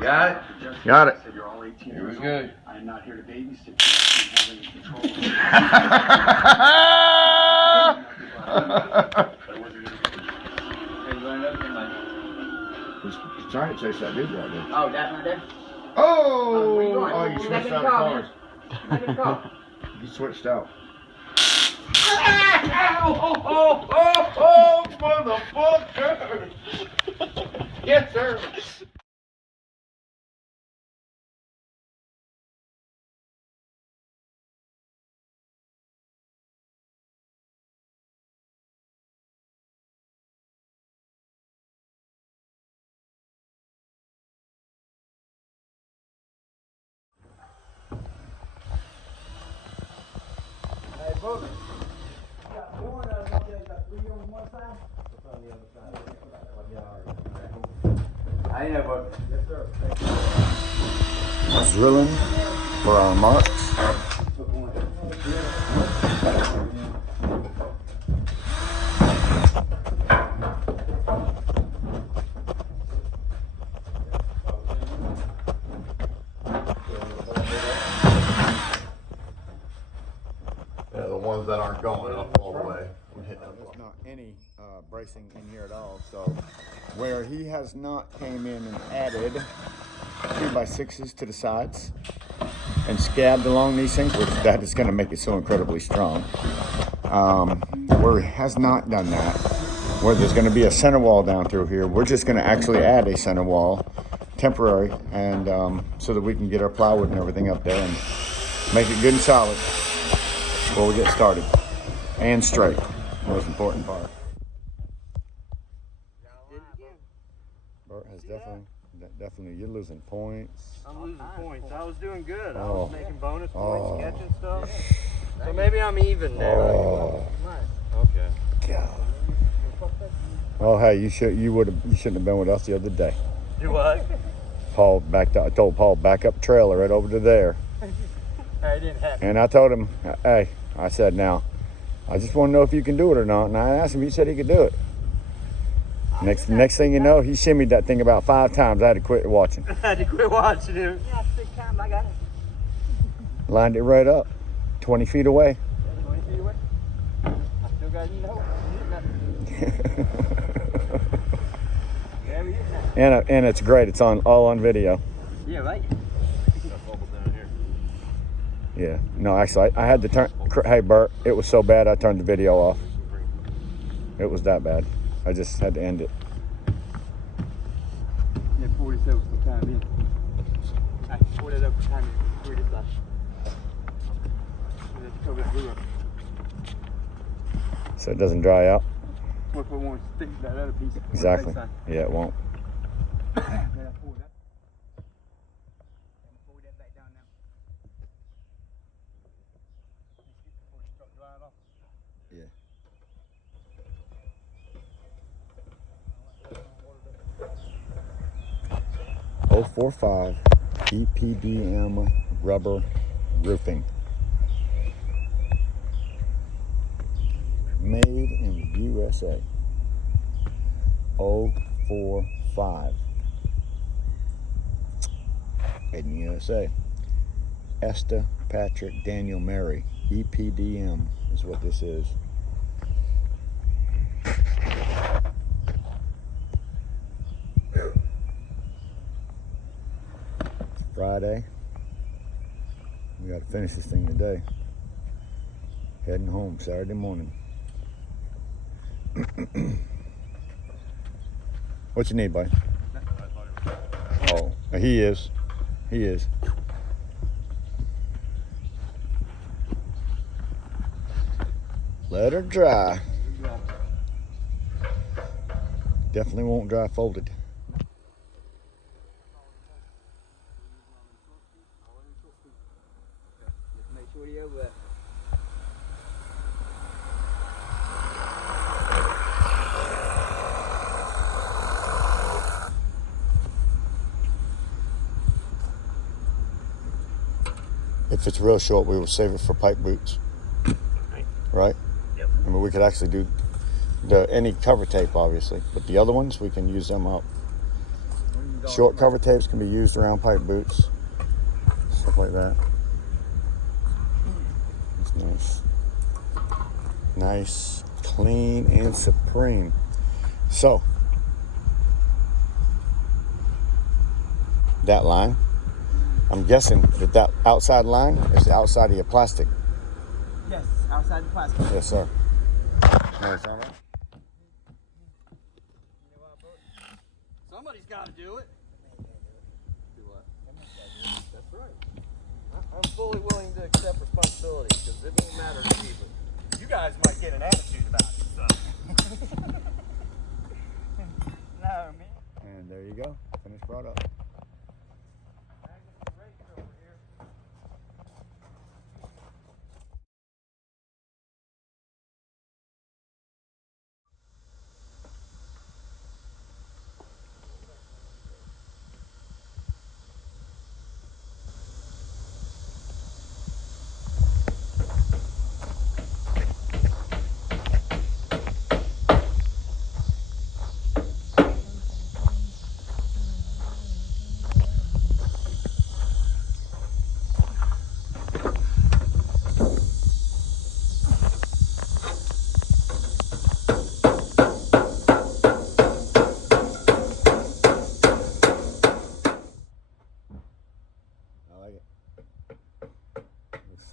Got it? Got it. Here we go. I am not here to babysit you. I He's trying to chase that dude right there. Oh, that's right there? Oh! Where you going? Oh, you switched out of cars. Back in the car. You switched out. Oh, motherfucker! Yes, sir. Hey, folks. Got one of them up there. Got three on one side. What's on the other side? I know, but yes, sir. Thank you. Drilling for our marks. Yeah, the ones that aren't going up all the way. There's not any bracing in here at all, so where he has not came in and added 2x6s to the sides and scabbed along these things, which that is going to make it so incredibly strong. Where he has not done that, where there's going to be a center wall down through here, we're just going to actually add a center wall, temporary, and so that we can get our plywood and everything up there and make it good and solid before we get started, and straight. Most important part. Bert has definitely, you're losing points. I'm losing points. I was doing good. I Oh. was making bonus points, catching stuff. So maybe I'm even now. Oh, Okay. God. Oh, hey, you shouldn't have been with us the other day. Do what? I told Paul, back up trailer right over to there. I didn't have And I told him, hey, I said, now, I just want to know if you can do it or not. And I asked him, he said he could do it. Next thing you know, he shimmied that thing about 5 times. I had to quit watching. I had to quit watching him. Yeah, 6 times I got it. Lined it right up, 20 feet away. 20 feet away. I still got you know. Yeah, we hit that. And it's great. It's all on video. Yeah, right. Yeah. No, actually, I had to turn. Hey, Bert, it was so bad I turned the video off. It was that bad. I just had to end it. Yeah, 47 for time in. I 47 for time in. 45. Cover that blue up. So it doesn't dry out. What if I want to stick that other piece? Exactly. Yeah, it won't. Then I pull that. Pull that back down now. Before it starts drying off. Yeah. .045 EPDM rubber roofing. Made in the USA. 045. Made in the USA. Esther, Patrick, Daniel, Mary. EPDM is what this is. Friday. We got to finish this thing today. Heading home Saturday morning. What you need, buddy? Oh, he is. He is. Let her dry. Definitely won't dry folded. Make sure you're over there. If it's real short, we will save it for pipe boots. Right? Yep. I mean, we could actually do any cover tape, obviously, but the other ones, we can use them up. Short cover tapes can be used around pipe boots, stuff like that. It's nice. Nice, clean, and supreme. So, that line, I'm guessing that outside line is the outside of your plastic. Yes, outside the plastic. Yes, sir. No, sound right? Somebody's got to do it. Do what? That's right. I'm fully willing to accept responsibility because it won't matter to me, but you guys might get an attitude about it. So. No, man. And there you go. Finished product.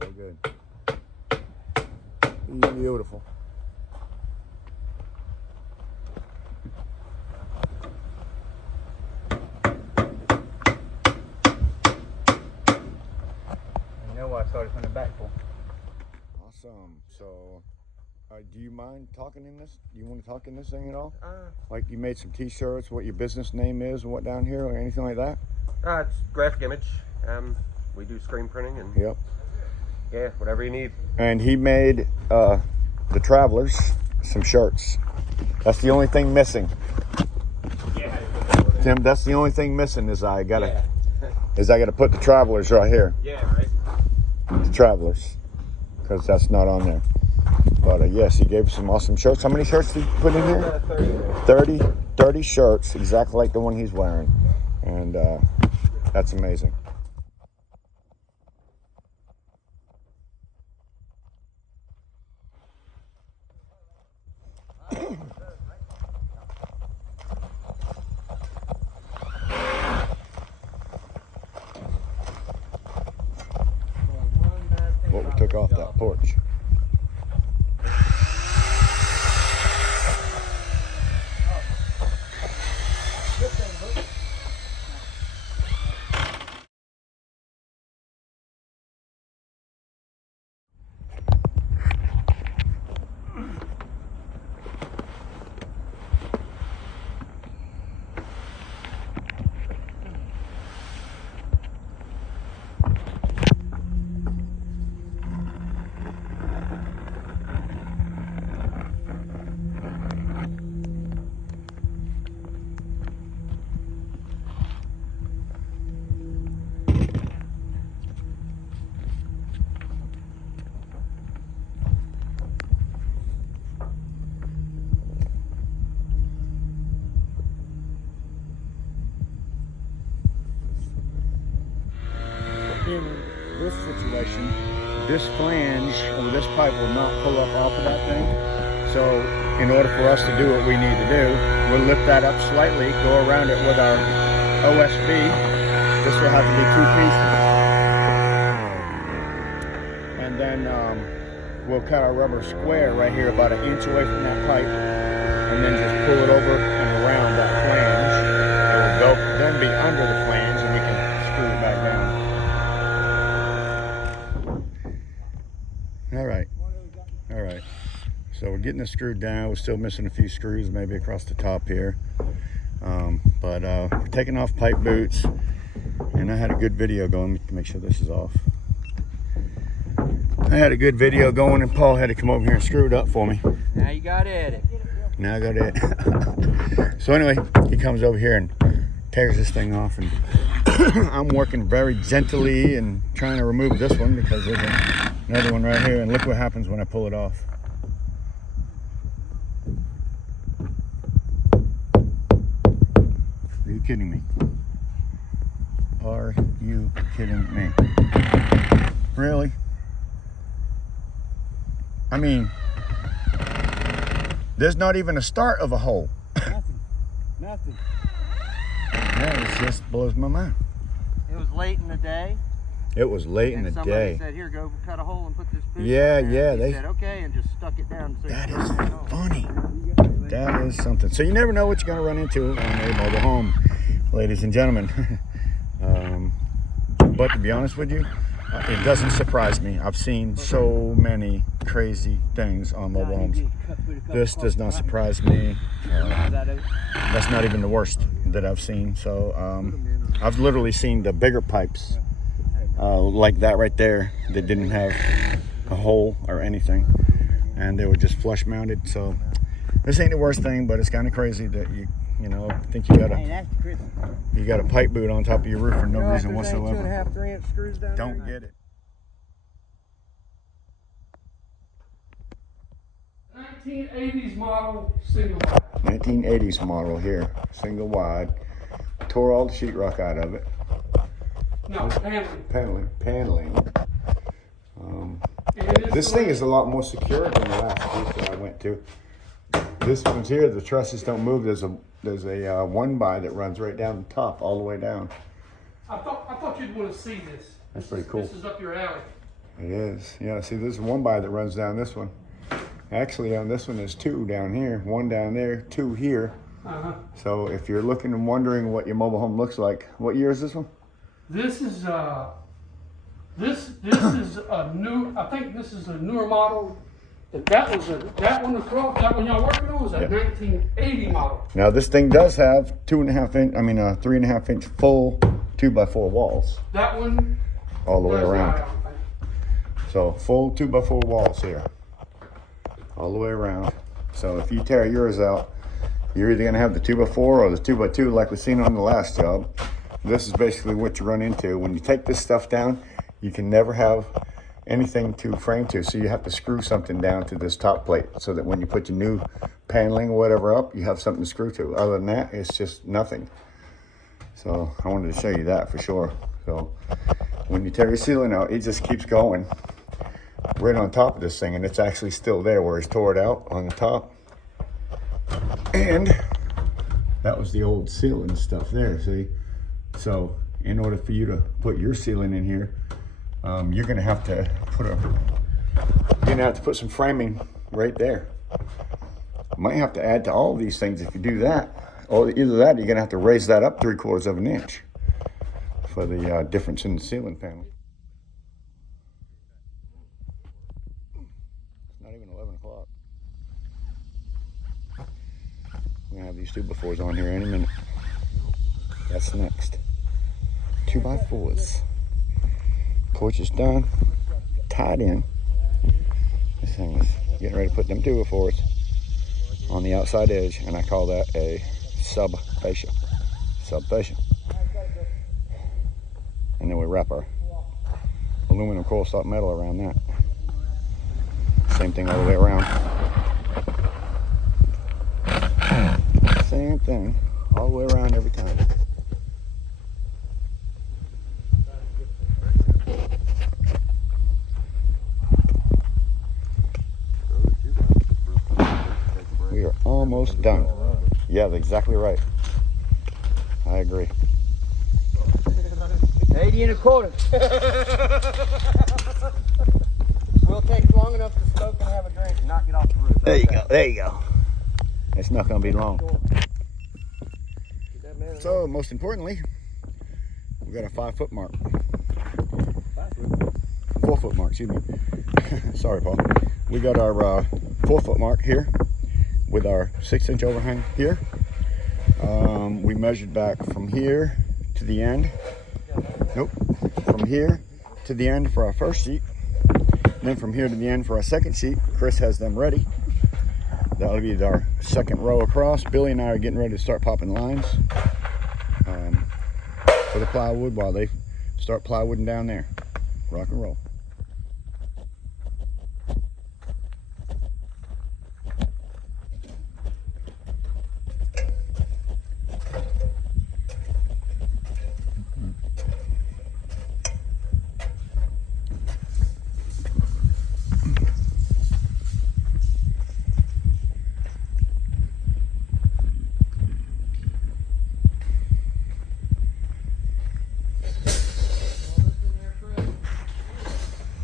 So good. Beautiful. You know why I started from the back for. Awesome. So, do you mind talking in this? Do you want to talk in this thing at all? Like you made some T-shirts, what your business name is, and what down here, or anything like that? It's graphic image. We do screen printing and Yep. yeah, whatever you need. And he made the Travelers some shirts. That's the only thing missing. Yeah. Tim, that's the only thing missing is I gotta put the Travelers right here. Yeah, right. The Travelers, because that's not on there. But yes, he gave us some awesome shirts. How many shirts did he put in here? 30. 30 shirts, exactly like the one he's wearing. And that's amazing. What we took off that porch. In this situation, this flange or this pipe will not pull up off of that thing. So in order for us to do what we need to do, we'll lift that up slightly, go around it with our OSB. This will have to be 2 pieces. And then we'll cut our rubber square right here about 1 inch away from that pipe, and then just pull it over and around that flange. It will go, then be under the flange, and we can screw it back down. All right, so we're getting this screwed down. We're still missing a few screws, maybe across the top here, but we're taking off pipe boots, and I had a good video going. Let me make sure this is off. I had a good video going, and Paul had to come over here and screw it up for me. Now you got it. Now I got it. So anyway, he comes over here and tears this thing off, and I'm working very gently and trying to remove this one because there's another one right here, and look what happens when I pull it off. Are you kidding me? Are you kidding me? Really? I mean, there's not even a start of a hole. Nothing. That just blows my mind. It was late in the day. It was late in And the somebody day. said, "Here, go cut a hole and put this boot." Yeah, in there." yeah, And they- he said, "Okay," and just stuck it down. So That you is don't know. funny. That is something. So you never know what you're going to run into on a mobile home, ladies and gentlemen. But to be honest with you, it doesn't surprise me. I've seen so many crazy things on mobile homes. This does not surprise me. That's not even the worst that I've seen. So I've literally seen the bigger pipes like that right there that didn't have a hole or anything, and they were just flush mounted. So this ain't the worst thing, but it's kind of crazy that you know, think you got a pipe boot on top of your roof for no reason whatsoever. 2.5, 3-inch screws down Don't there. get it. 1980s model single wide. 1980s model here, single wide. Tore all the sheetrock out of it. No, paneling. Paneling. And it This thing is a lot more secure than the last piece that I went to. This one's here, the trusses don't move. There's a one by that runs right down the top, all the way down. I thought you'd want to see this. That's pretty cool. This is up your alley. It is. Yeah, see, there's one by that runs down this one. Actually, on this one, there's two down here, one down there, two here. So if you're looking and wondering what your mobile home looks like, what year is this one? This is this is a new. I think this is a newer model. That one across. That one y'all working on was a 1980 model. Now this thing does have 3.5 inch full 2x4 walls That one. all the way does around. not, I don't think. So full 2x4 walls here, all the way around. So if you tear yours out, you're either gonna have the 2x4 or the 2x2 like we seen on the last job. This is basically what you run into. When you take this stuff down, you can never have anything to frame to. So you have to screw something down to this top plate so that when you put your new paneling or whatever up, you have something to screw to. Other than that, it's just nothing. So I wanted to show you that for sure. So when you tear your ceiling out, it just keeps going right on top of this thing, and it's actually still there where it's tore it out on the top. And that was the old ceiling stuff there, see? So in order for you to put your ceiling in here, you're gonna have to put some framing right there. Might have to add to all of these things if you do that. Or either that, or you're gonna have to raise that up 3/4 of an inch for the difference in the ceiling panel. It's not even 11 o'clock. We're gonna have these 2x4s on here any minute. That's next. 2x4s. Porch is done, tied in. This thing is getting ready to put them 2x4s on the outside edge, and I call that a sub fascia. And then we wrap our aluminum coil stock metal around that. Same thing all the way around. Same thing all the way around every time. We are almost done. Yeah, that's exactly right. I agree. 80 1/4. We'll take long enough to smoke and have a drink and not get off the roof. There you go. There you go. It's not going to be long. So, most importantly, we got a 5-foot mark. 4-foot mark, excuse me. Sorry, Paul. We got our 4-foot mark here with our 6-inch overhang here. We measured back from here to the end. Nope. From here to the end for our first sheet. And then from here to the end for our second sheet. Chris has them ready. That'll be our second row across. Billy and I are getting ready to start popping lines for the plywood while they start plywooding down there. Rock and roll.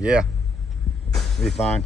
Yeah, be fine.